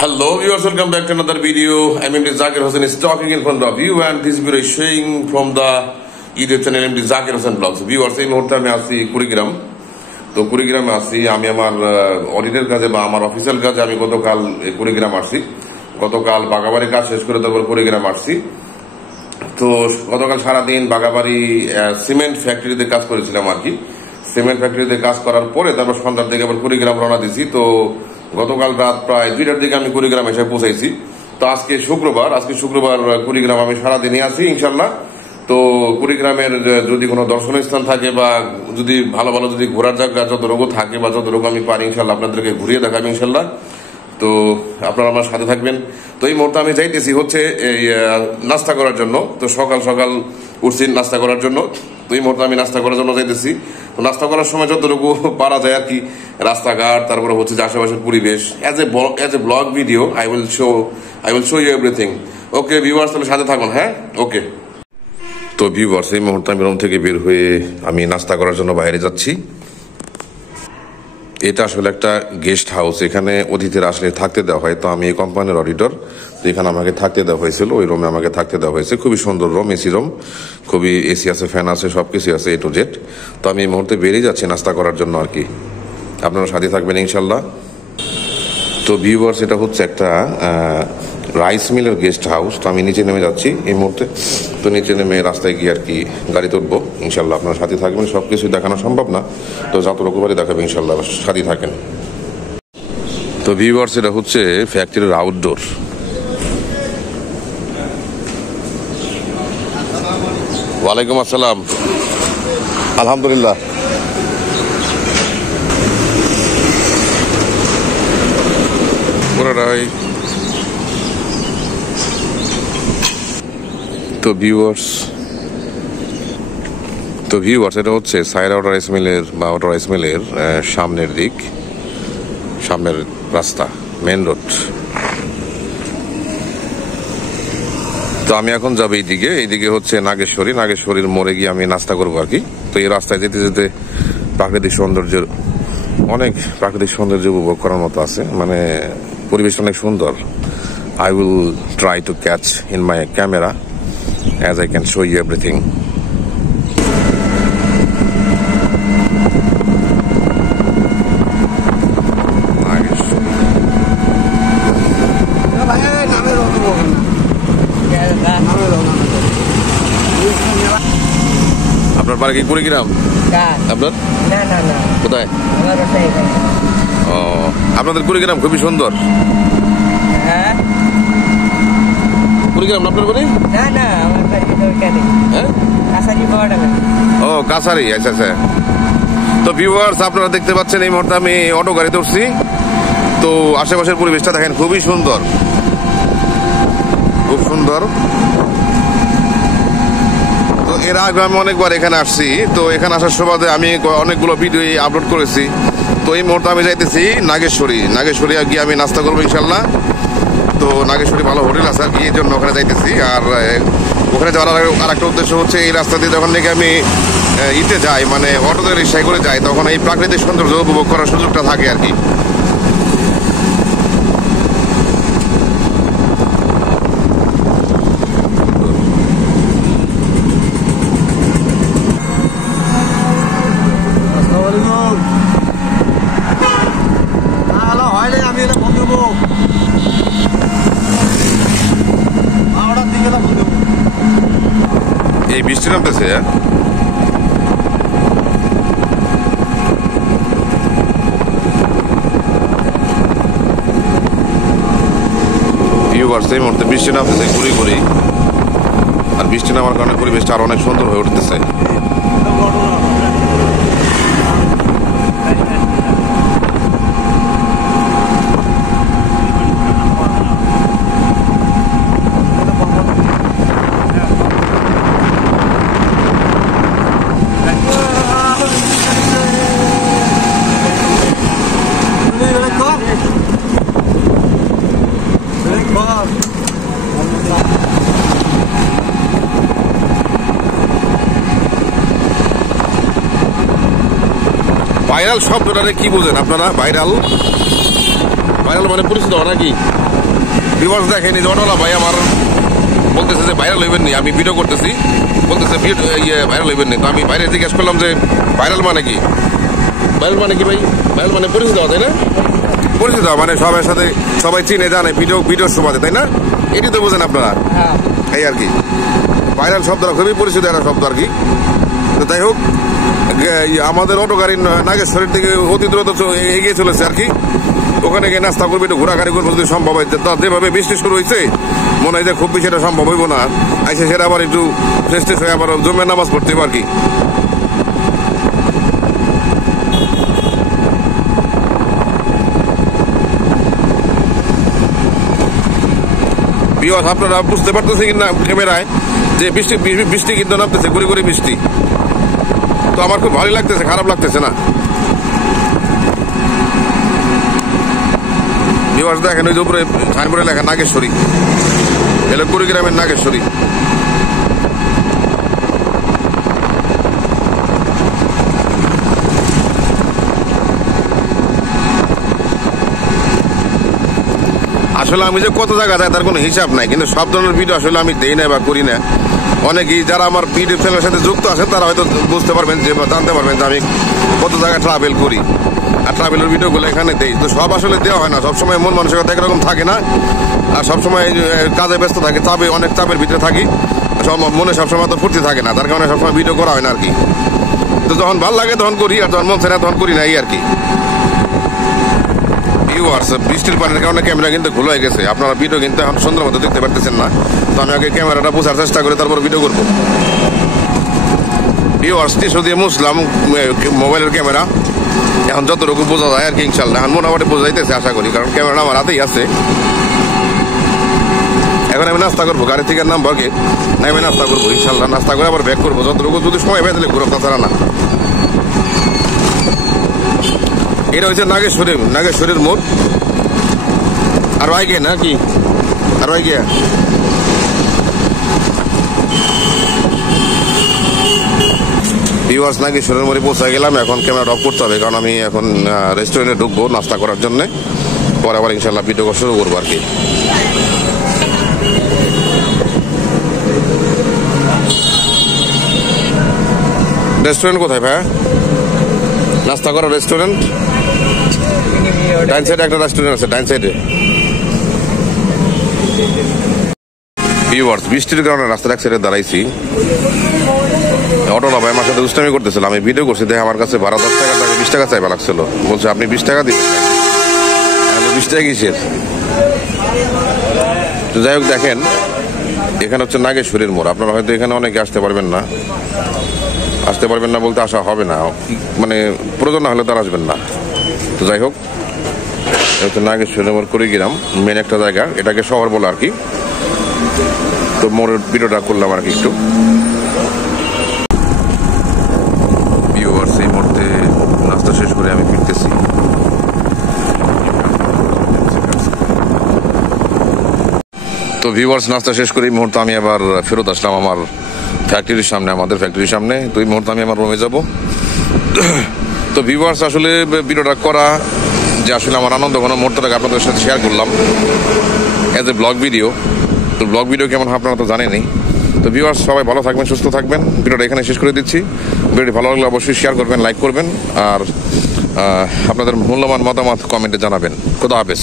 Hello viewers, welcome back to another video. I'm MD Zakir Hussain is talking in front of you and this video is showing from the YouTube channel MD Zakir Hussain Vlogs. Viewers, এই মুহূর্তে আমি আছি কুড়িগ্রাম। তো কুড়িগ্রামে আছি আমি আমার অডিটের কাজে বা আমার অফিসিয়াল কাজে আমি গতকাল কুড়িগ্রাম আসছি। গতকাল বাগাবাড়ি কাজ শেষ করে তারপর কুড়িগ্রাম আসছি। তো গতকাল সারাদিন বাগাবাড়ি সিমেন্ট ফ্যাক্টরিতে কাজ করেছিলাম আর কি। সিমেন্ট ফ্যাক্টরিতে কাজ করার পরে তারপর সন্ধ্যার দিকে আবার কুড়িগ্রাম রওনা দিছি। তো গতকাল রাত প্রায় 2টার দিকে আমি কুড়িগ্রাম এসে পৌঁছাইছি। তো আজকে শুক্রবার কুড়িগ্রাম আমি সারাদিনই আছি ইনশাল্লাহ। তো কুড়িগ্রামের যদি কোনো দর্শনীয় স্থান থাকে বা যদি ভালো ভালো যদি ঘোরার জায়গা যতটুকু থাকে বা যতটুকু আমি পারি ইনশাল্লাহ আপনাদেরকে ঘুরিয়ে দেখাবো ইনশাল্লাহ। তো আপনারা আমার সাথে থাকবেন। তো এই মুহূর্তে আমি যাইতেছি হচ্ছে এই নাস্তা করার জন্য। তো সকাল সকাল উঠছি নাস্তা করার জন্য। তো এই মুহূর্তে আমি নাস্তা করার জন্য যাইতেছি। তো নাস্তা করার সময় যতটুকু পারা যায় আর কি, রাস্তাঘাট তারপরে হচ্ছে যে আশেপাশের পরিবেশ as a blog video I will show you everything. Okay viewers, তাহলে সাথে থাকুন। হ্যাঁ, ওকে। তো ভিউয়ার্স, এই মুহূর্তে আমি রুম থেকে বের হয়ে আমি নাস্তা করার জন্য বাইরে যাচ্ছি। এটা আসলে একটা গেস্ট হাউস, এখানে অতিথিরা আসলে থাকতে দেওয়া হয়। তো আমি এই কোম্পানির অডিটর, তো এখানে আমাকে থাকতে দেওয়া হয়েছিল, ওই রুমে আমাকে থাকতে দেওয়া হয়েছে। খুবই সুন্দর রুম, এসি রুম, খুবই এসি আছে, ফ্যান আছে, সবকিছু আছে A to Z। তো আমি এই মুহূর্তে বেরিয়ে যাচ্ছি নাস্তা করার জন্য আর কি। আপনারা সাথে থাকবেন ইনশাল্লাহ। তো ভিউয়ার্স, এটা হচ্ছে একটা রাইস মিলের গেস্ট হাউস। তো আমি নিচে নেমে যাচ্ছি এই মুহূর্তে। তো নিচে নেমে রাস্তায় গিয়ে আর কি গাড়ি তুলবো ইনশাল্লাহ। আপনার সাথে থাকবেন, সবকিছু দেখানো সম্ভব না, তো যতটুকু বাড়ি দেখাবে ইনশাল্লাহ, সাথে থাকেন। তো ভিউয়ার্স, এটা হচ্ছে ফ্যাক্টরির আউটডোর। ওয়ালাইকুম আসসালাম। আলহামদুলিল্লাহ। তো ভিউয়ার্স, এটা হচ্ছে সাইরা ওয়াটার রাইস মিলের বা ওয়াটার রাইস মিলের সামনের দিক, সামনের রাস্তা, মেন রোড। তো আমি এখন যাবো এইদিকে হচ্ছে নাগেশ্বরীর মোড়ে গিয়ে আমি নাস্তা করবো আর কি। তো এই রাস্তায় যেতে যেতে অনেক প্রাকৃতিক সৌন্দর্য উপভোগ করার মতো আছে, মানে পরিবেশ অনেক সুন্দর। I will try to catch in my camera as I can show you everything. আপনার বাড়ি কি কুড়িগ্রাম? আপনার কোথায়? ও, আপনাদের কুড়িগ্রাম খুবই সুন্দর। কুড়িগ্রাম আপনার বাড়ি? ও, কাছারি। আচ্ছা আচ্ছা। তো ভিউয়ার্স, আপনারা দেখতে পাচ্ছেন এই মুহূর্তে আমি অটো গাড়িতে উঠছি। তো আশেপাশের পরিবেশটা দেখেন, খুবই সুন্দর, খুব সুন্দর। তো এর আগে আমি অনেকবার এখানে আসছি। তো এখানে আসার সুবাদে আমি অনেকগুলো ভিডিও আপলোড করেছি। তো এই মুহূর্তে আমি যাইতেছি নাগেশ্বরী গিয়ে আমি নাস্তা করবো ইনশাল্লাহ। তো নাগেশ্বরী ভালো হোটেল আছে আর কি, এই জন্য ওখানে যাইতেছি। আর ওখানে যাওয়ার আর একটা উদ্দেশ্য হচ্ছে এই রাস্তা দিয়ে যখন নাকি আমি যাই, মানে অটোতে রিক্সায় করে যাই, তখন এই প্রাকৃতিক সৌন্দর্য উপভোগ করার সুযোগটা থাকে আর কি। এই বৃষ্টি নামতেছে। এই মুহূর্তে বৃষ্টি নামতেছে ঘুরি, আর বৃষ্টি নামার কারণে পরিবেশটা আরো অনেক সুন্দর হয়ে উঠতেছে। ভাইরাল শব্দটারে কি বোঝেন আপনারা? ভাইরাল ভাইরাল মানে পরিচিত নাকি? ভিউয়ার্স দেখেন, এই অটোলা ভাই আমার বলতেছে যে ভাইরাল হইবেন নি, আমি ভিডিও করতেছি, বলতেছে ভাইরাল হইবেন নি। তো আমি বাইরে জিজ্ঞেস করলাম যে ভাইরাল মানে কি? ভাইরাল মানে কি ভাই? ভাইরাল মানে পরিচিত, তাই না? পরিচিত মানে সবার সাথে সবাই চিনে জানে ভিডিওর সুবাদে, তাই না? এটি তো বোঝেন আপনারা, এই আর কি। ভাইরাল শব্দটা খুবই পরিচিত একটা শব্দ আর কি। তো যাই হোক, আমাদের অটো গাড়ি নাগেশ্বরের দিকে অতি দ্রুত এগিয়ে চলেছে আর কি। ওখানে গিয়ে নাস্তা করবে, একটু ঘোরাঘুরি করবো যদি সম্ভব হয়। যেভাবে বৃষ্টি শুরু হয়েছে মনে হয় যে খুব বেশি এটা সম্ভব হইব না। আইসে সেটা আবার একটু ফ্রেশ ট্রেশ হয়ে আবার জমে নামাজ পড়তে হবে আর কি। আপনারা বুঝতে পারতেছে কিনা ক্যামেরায় যে বৃষ্টি কিন্তু নামতেছে, গুড়ি গুড়ি বৃষ্টি। তো আমার খুব ভালোই লাগতেছে, খারাপ লাগতেছে না। ভিউয়ার্স দেখেন, ওই যে উপরে সাইনবোর্ডে লেখা নাগেশ্বরী, এলো কুড়িগ্রামের নাগেশ্বরী। আসলে আমি যে কত জায়গা যায় তার কোনো হিসাব নাই, কিন্তু সব ধরনের ভিডিও আসলে আমি দেই না বা করি না। অনেকেই যারা আমার ইউটিউব চ্যানেলের সাথে যুক্ত আছে তারা হয়তো বুঝতে পারবেন যে জানতে পারবেন যে আমি কত জায়গায় ট্রাভেল করি আর ট্রাভেলের ভিডিওগুলো এখানে দেই। তো সব আসলে দেওয়া হয় না, সবসময় মন মানসিকতা একরকম থাকে না, আর সবসময় কাজে ব্যস্ত থাকে, অনেক চাপের ভিতরে থাকি, মনে সবসময় তো ফুর্তি থাকে না, তার কারণে সবসময় ভিডিও করা হয় না আর কি। তো যখন ভালো লাগে তখন করি, আর যখন মন চায় না তখন করি না, এই আর কি। বৃষ্টির পানির কারণে ক্যামেরা কিন্তু ভুল হয়ে গেছে, আপনারা ভিডিও কিন্তু এখন সুন্দর মতো দেখতে পারতেছেন না। তো আমি আগে ক্যামেরাটা বোঝার চেষ্টা করে তারপর ভিডিও করবো। ভিউয়ার্স 300 দিয়ে মুছলাম মোবাইলের ক্যামেরা, এখন যতটুকু বোঝা যায় আর কি, ইনশাল্লাহ এখন মোটামুটি বোঝা যাইতেছে আশা করি, কারণ ক্যামেরাটা আমার হাতেই আছে। এখন আমি নাস্তা করবো, গাড়ি থেকে নামবো, আগে নামে নাস্তা করবো ইনশাল্লাহ। নাস্তা করে আবার ব্যাক করবো, যতটুকু যদি সময় পেয়ে দিলে ঘুরো, তাছাড়া না। এটা হচ্ছে নাগেশ্বরীর মোড়। আর আগে নাকি আর আগে ভিউয়ার্স নাগেশ্বরের মোড়ে পৌঁছে গেলাম। এখন ক্যামেরা অফ করতে হবে, কারণ আমি এখন রেস্টুরেন্টে ঢুকবো নাস্তা করার জন্য। পরে আবার ইনশাল্লাহ ভিডিও করা শুরু করবো আর কি। রেস্টুরেন্ট কোথায় ভাইয়া? নাস্তা করার রেস্টুরেন্ট ডাইন সাইডে একটা রেস্টুরেন্ট আছে, ডাইন সাইডে। ভিউয়ার্স বৃষ্টির কারণে রাস্তার এক সাইডে দাঁড়াইছি। অটোলা ভাই আমার সাথে দুষ্টামি করতেছিল, আমি ভিডিও করছি, দেখে আমার কাছে ভাড়া 10 টাকা 20 টাকা চাইবা লাগছিল। বলছে আপনি 20 টাকা দিবেন, 20 টাকা কিসের? তো যাই হোক, দেখেন এখানে হচ্ছে নাগেশ্বরীর মোড়। আপনারা হয়তো এখানে অনেকে আসতে পারবেন না বলতে আসা হবে না, মানে প্রয়োজন না হলে তারা আসবেন না। তো যাই হোক, হচ্ছে নাগেশ্বরীর মোড়, কুড়িগ্রাম মেন একটা জায়গা, এটাকে শহর বলে আর কি। তো মোড়ের ভিডিওটা করলাম আর কি একটু। ভিউয়ার্স এই মুহূর্তে নাস্তা শেষ করে আমি ফিরতেছি। তো ভিউয়ার্স নাস্তা শেষ করে এই মুহূর্তে আমি আবার ফেরত আসলাম আমার ফ্যাক্টরির সামনে, আমাদের ফ্যাক্টরির সামনে। তো এই মুহূর্তে আমি আমার রুমে যাব। তো ভিউয়ার্স আসলে ভিডিওটা করা যে আসলে আমার আনন্দ ঘন মুহূর্তটাকে আপনাদের সাথে শেয়ার করলাম অ্যাজ এ ব্লগ ভিডিও। তো ব্লগ ভিডিও কেমন আপনারা তো জানেনই। তো ভিউয়ার্স সবাই ভালো থাকবেন, সুস্থ থাকবেন। ভিডিওটা এখানে শেষ করে দিচ্ছি। ভিডিওটি ভালো লাগলে অবশ্যই শেয়ার করবেন, লাইক করবেন, আর আপনাদের মূল্যবান মতামত কমেন্টে জানাবেন। খোদা হাফেজ।